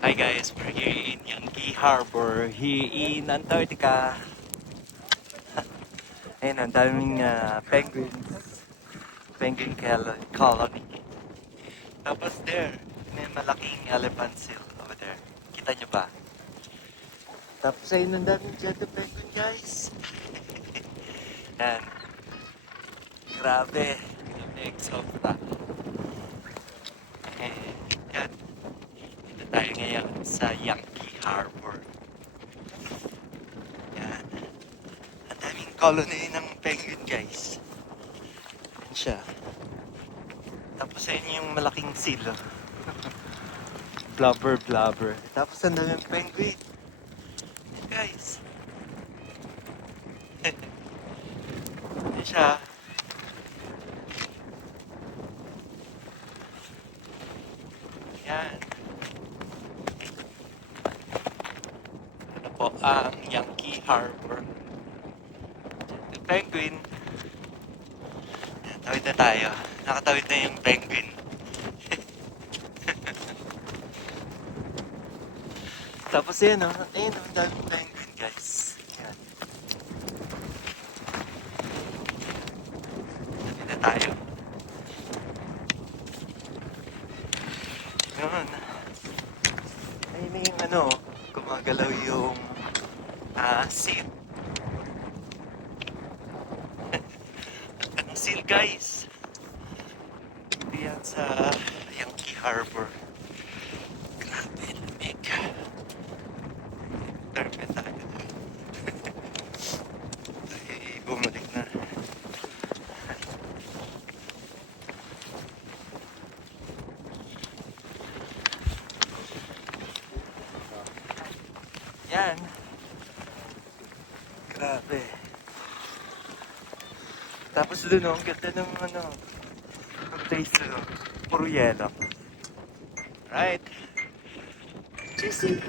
Hi guys, we're here in Yankee Harbor, here in Antarctica. Ayun, ang daming penguins, colony. Tapos there, may malaking elephant seal over there. Kita nyo ba? Tapos ayun, ang daming jet penguin guys. Yan, grabe, lamig sobra. Eh, yan, dito tayo ngayon sa Yankee Harbor. Yan. Ang daming colony ng penguin guys. Yan siya. Tapos ayun yung malaking silo. Blubber. Tapos ang daming penguin. Yan guys. Yan siya. Yan. Ito po ang Yankee Harbor. Yung penguin. Tawid na tayo. Nakatawid na yung penguin. Tapos yan o. Ayun o. Ang daming penguin guys. Yan. Tawid na tayo. Yun. Ay, may yung gumagalaw yung seal. Anong seal guys? Yan sa Yankee Harbor. Grabe, lamig. Terme tayo. Ay, bumalik na. Yan. Grabe. Tapos dun ang ganda ng ng place dun. Puro yelo. Right? Cheesy!